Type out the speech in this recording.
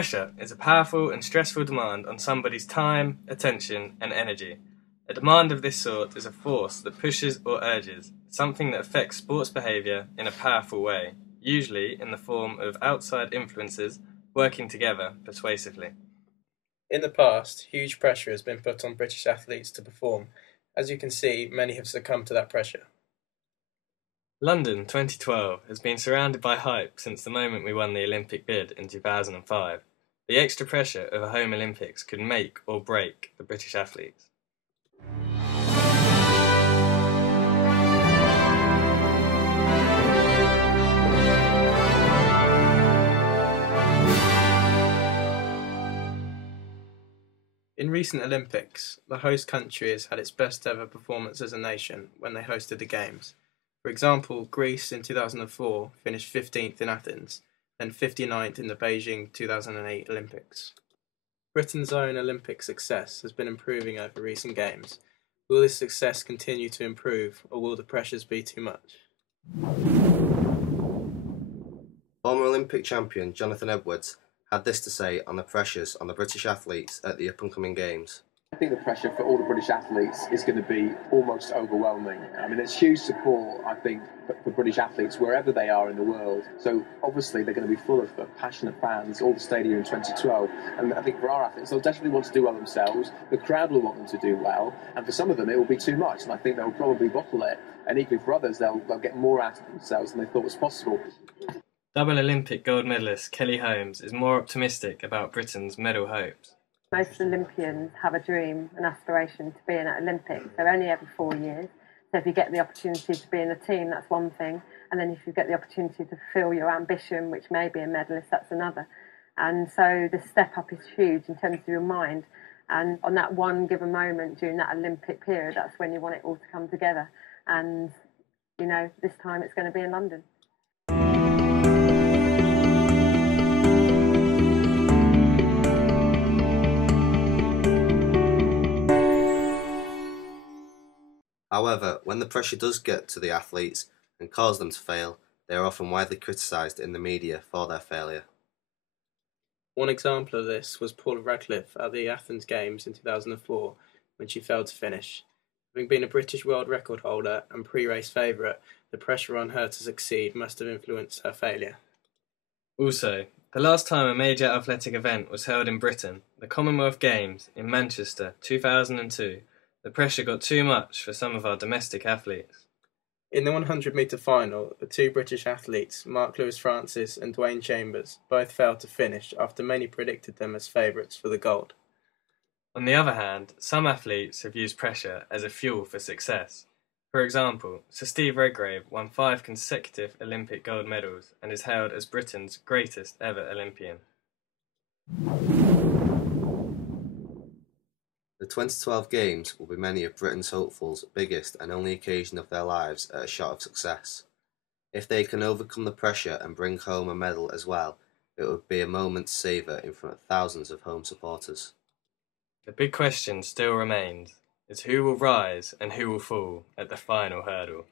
Pressure is a powerful and stressful demand on somebody's time, attention, and energy. A demand of this sort is a force that pushes or urges, something that affects sports behaviour in a powerful way, usually in the form of outside influences working together persuasively. In the past, huge pressure has been put on British athletes to perform. As you can see, many have succumbed to that pressure. London 2012 has been surrounded by hype since the moment we won the Olympic bid in 2005. The extra pressure of a home Olympics could make or break the British athletes. In recent Olympics, the host country has had its best ever performance as a nation when they hosted the Games. For example, Greece in 2004 finished 15th in Athens, then 59th in the Beijing 2008 Olympics. Britain's own Olympic success has been improving over recent Games. Will this success continue to improve, or will the pressures be too much? Former Olympic champion Jonathan Edwards had this to say on the pressures on the British athletes at the up-and-coming Games. I think the pressure for all the British athletes is going to be almost overwhelming. I mean, there's huge support, I think, for British athletes wherever they are in the world. So obviously they're going to be full of passionate fans, all the stadium in 2012. And I think for our athletes, they'll definitely want to do well themselves. The crowd will want them to do well. And for some of them, it will be too much. And I think they'll probably bottle it. And equally for others, they'll get more out of themselves than they thought was possible. Double Olympic gold medalist Kelly Holmes is more optimistic about Britain's medal hopes. Most Olympians have a dream, an aspiration to be in an Olympics. They're only every 4 years. So if you get the opportunity to be in a team, that's one thing. And then if you get the opportunity to fulfil your ambition, which may be a medalist, that's another. And so the step up is huge in terms of your mind. And on that one given moment during that Olympic period, that's when you want it all to come together. And, you know, this time it's going to be in London. However, when the pressure does get to the athletes and cause them to fail, they are often widely criticised in the media for their failure. One example of this was Paula Radcliffe at the Athens Games in 2004 when she failed to finish. Having been a British world record holder and pre-race favourite, the pressure on her to succeed must have influenced her failure. Also, the last time a major athletic event was held in Britain, the Commonwealth Games in Manchester 2002, the pressure got too much for some of our domestic athletes. In the 100-metre final, the two British athletes, Mark Lewis-Francis and Dwayne Chambers, both failed to finish after many predicted them as favourites for the gold. On the other hand, some athletes have used pressure as a fuel for success. For example, Sir Steve Redgrave won 5 consecutive Olympic gold medals and is hailed as Britain's greatest ever Olympian. The 2012 Games will be many of Britain's hopefuls' biggest and only occasion of their lives at a shot of success. If they can overcome the pressure and bring home a medal as well, it would be a moment to savour in front of thousands of home supporters. The big question still remains, is who will rise and who will fall at the final hurdle.